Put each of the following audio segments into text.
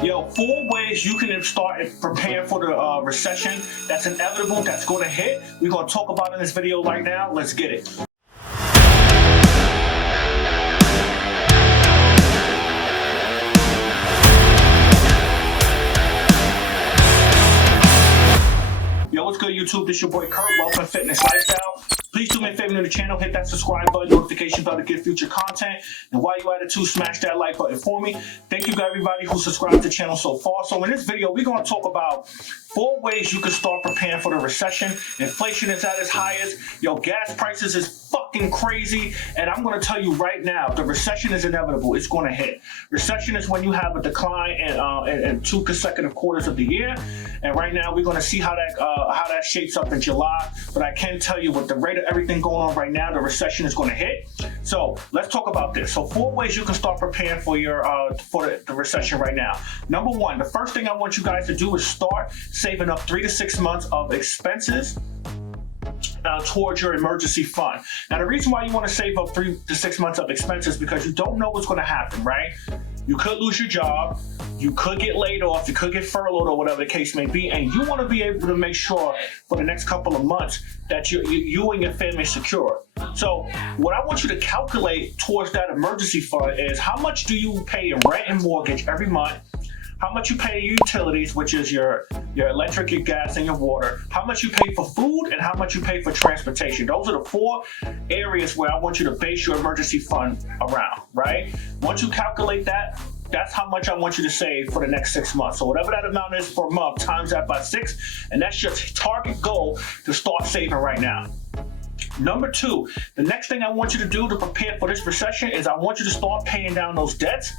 Yo, 4 ways you can start preparing for the recession that's inevitable, that's going to hit. We're going to talk about it in this video right now. Let's get it. Yo, what's good, YouTube? This your boy Kurt. Welcome to Fitness Lifestyle. Please do me a favor to the channel, hit that subscribe button, notification bell to get future content. And while you're at it too, smash that like button for me. Thank you to everybody who subscribed to the channel so far. So in this video, we're going to talk about 4 ways you can start preparing for the recession. Inflation is at its highest. Yo, gas prices is fucking crazy. And I'm going to tell you right now, the recession is inevitable. It's going to hit. Recession is when you have a decline in 2 consecutive quarters of the year. And right now, we're going to see how that shapes up in July. But I can tell you, with the rate of everything going on right now, the recession is going to hit. So let's talk about this. So 4 ways you can start preparing for your the recession right now. Number 1, the first thing I want you guys to do is start saving up 3 to 6 months of expenses towards your emergency fund. Now, the reason why you want to save up 3 to 6 months of expenses is because you don't know what's going to happen, right? You could lose your job, you could get laid off, you could get furloughed, or whatever the case may be, and you want to be able to make sure for the next couple of months that you and your family are secure. So what I want you to calculate towards that emergency fund is how much do you pay in rent and mortgage every month, how much you pay your utilities, which is your electric, your gas, and your water, how much you pay for food, and how much you pay for transportation. Those are the 4 areas where I want you to base your emergency fund around, right? Once you calculate that, that's how much I want you to save for the next 6 months. So whatever that amount is per month, times that by 6, and that's your target goal to start saving right now. Number 2, the next thing I want you to do to prepare for this recession is I want you to start paying down those debts.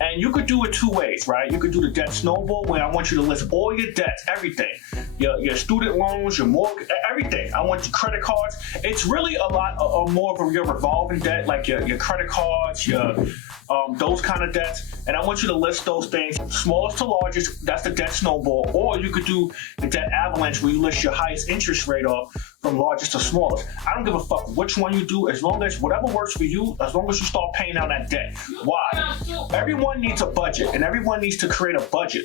And you could do it 2 ways, right? You could do the debt snowball, where I want you to list all your debts, everything, your student loans, your mortgage, everything. I want your credit cards. It's really a lot more of your revolving debt, like your credit cards, those kind of debts. And I want you to list those things, smallest to largest. That's the debt snowball. Or you could do the debt avalanche, where you list your highest interest rate off from largest to smallest. I don't give a fuck which one you do, as long as whatever works for you, as long as you start paying down that debt. Why? Everyone needs a budget, and everyone needs to create a budget.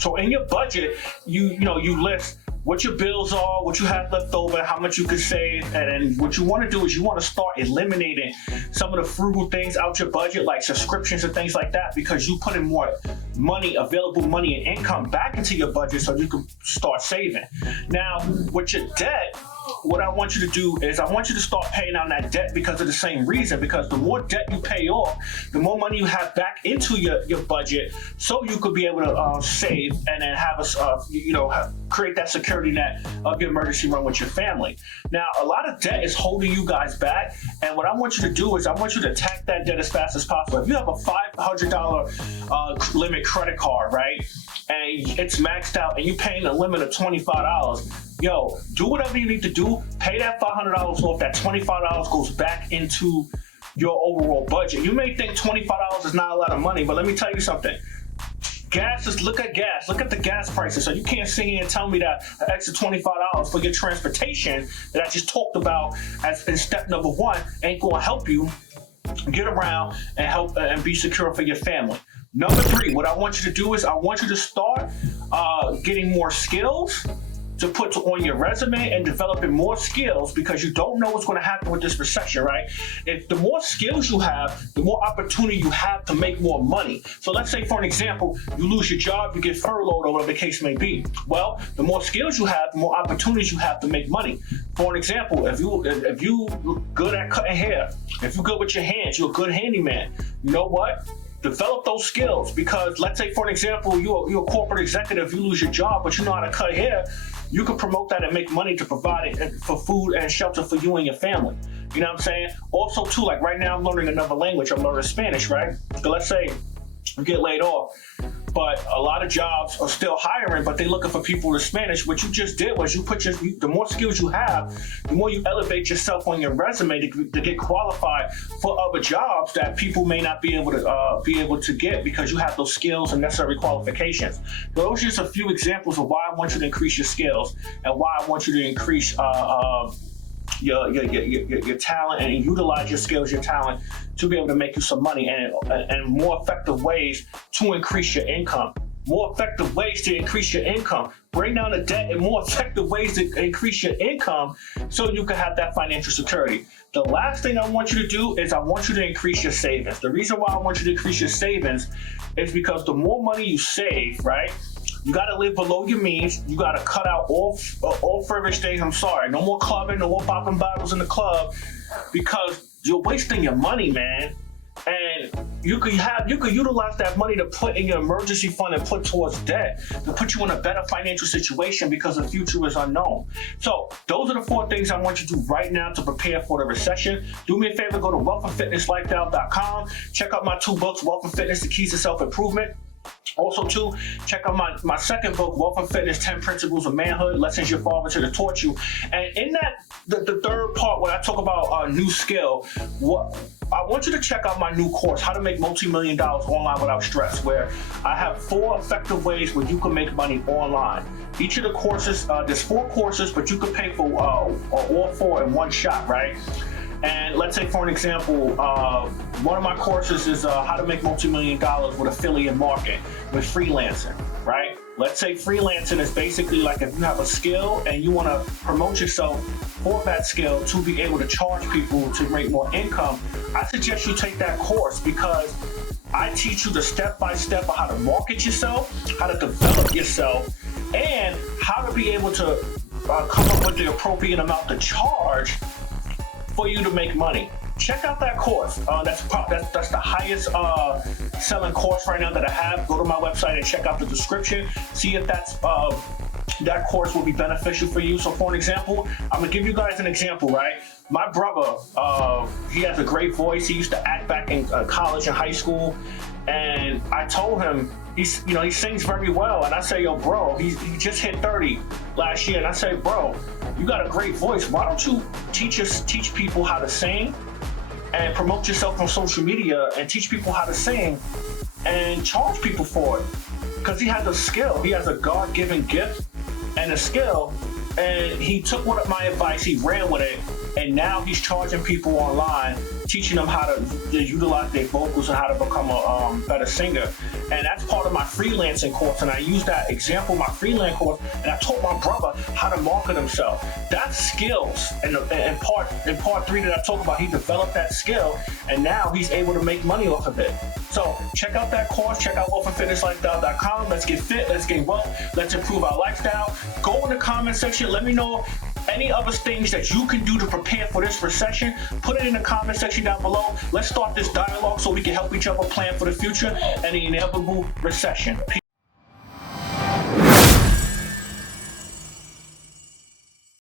So in your budget, you list what your bills are, what you have left over, how much you can save, and then what you want to do is you want to start eliminating some of the frugal things out your budget, like subscriptions and things like that, because you put in more money, available money and income back into your budget so you can start saving. Now, with your debt, what I want you to do is I want you to start paying down that debt because of the same reason, because the more debt you pay off, the more money you have back into your budget, so you could be able to save and then have create that security net of your emergency run with your family. Now, a lot of debt is holding you guys back, and what I want you to do is I want you to attack that debt as fast as possible. If you have a $500 limit credit card, right, and it's maxed out and you're paying a limit of $25, yo, do whatever you need to do. Pay that $500 off. That $25 goes back into your overall budget. You may think $25 is not a lot of money, but let me tell you something. Look at gas. Look at the gas prices. So you can't sit here and tell me that an extra $25 for your transportation that I just talked about as in step number 1 ain't going to help you get around and help and be secure for your family. Number 3, what I want you to do is I want you to start getting more skills to put on your resume and developing more skills, because you don't know what's going to happen with this recession, right? If the more skills you have, the more opportunity you have to make more money. So let's say, for an example, you lose your job, you get furloughed, or whatever the case may be. Well, the more skills you have, the more opportunities you have to make money. For an example, if you good at cutting hair, if you're good with your hands, you're a good handyman. You know what? Develop those skills, because let's say, for an example, you're a corporate executive, you lose your job, but you know how to cut hair. You can promote that and make money to provide it for food and shelter for you and your family. You know what I'm saying? Also, too, like right now I'm learning another language. I'm learning Spanish, right? So let's say you get laid off, but a lot of jobs are still hiring, but they're looking for people with Spanish. What you just did was you put the more skills you have, the more you elevate yourself on your resume to get qualified for other jobs that people may not be able to get, because you have those skills and necessary qualifications. Those are just a few examples of why I want you to increase your skills and why I want you to increase your talent and utilize your skills, your talent to be able to make you some money and more effective ways to increase your income. more effective ways to increase your income. Bring down the debt and more effective ways to increase your income so you can have that financial security. The last thing I want you to do is I want you to increase your savings. The reason why I want you to increase your savings is because the more money you save, right? You got to live below your means. You got to cut out all further things. I'm sorry. No more clubbing, no more popping bottles in the club, because you're wasting your money, man. And you could utilize that money to put in your emergency fund and put towards debt to put you in a better financial situation, because the future is unknown. So those are the 4 things I want you to do right now to prepare for the recession. Do me a favor, go to wealthandfitnesslifestyle.com. Check out my 2 books, Wealth and Fitness, The Keys to Self-Improvement. Also, too, check out my second book, Wealth and Fitness, 10 Principles of Manhood, Lessons Your Father Should Have Taught You. And in that, the third part, where I talk about a new skill, I want you to check out my new course, How to Make Multi-Million Dollars Online Without Stress, where I have 4 effective ways where you can make money online. Each of the courses, there's 4 courses, but you can pay for all 4 in one shot, right? And let's say, for an example, one of my courses is how to make multi-million dollars with affiliate marketing, with freelancing, right? Let's say freelancing is basically like if you have a skill and you want to promote yourself for that skill to be able to charge people to make more income. I suggest you take that course, because I teach you the step-by-step of how to market yourself, how to develop yourself, and how to be able to come up with the appropriate amount to charge for you to make money. Check out that course. That's the highest selling course right now that I have. Go to my website and check out the description. See if that course will be beneficial for you. So, for an example, I'm gonna give you guys an example, right? My brother, he has a great voice. He used to act back in college and high school, and I told him he sings very well. And I say, yo, bro, he just hit 30 last year, and I say, bro, you got a great voice. Why don't you teach people how to sing and promote yourself on social media and teach people how to sing and charge people for it? Because he has a skill. He has a God-given gift and a skill. And he took one of my advice, he ran with it, and now he's charging people online, teaching them how to utilize their vocals and how to become a better singer. And that's part of my freelancing course. And I use that example, my freelance course, and I taught my brother how to market himself. That's skills. And in part 3 that I talk about, he developed that skill, and now he's able to make money off of it. So check out that course. Check out wealthandfitnesslifestyle.com. Let's get fit. Let's get wealth. Let's improve our lifestyle. Go in the comment section. Let me know any other things that you can do to prepare for this recession. Put it in the comment section down below. Let's start this dialogue so we can help each other plan for the future and the inevitable recession.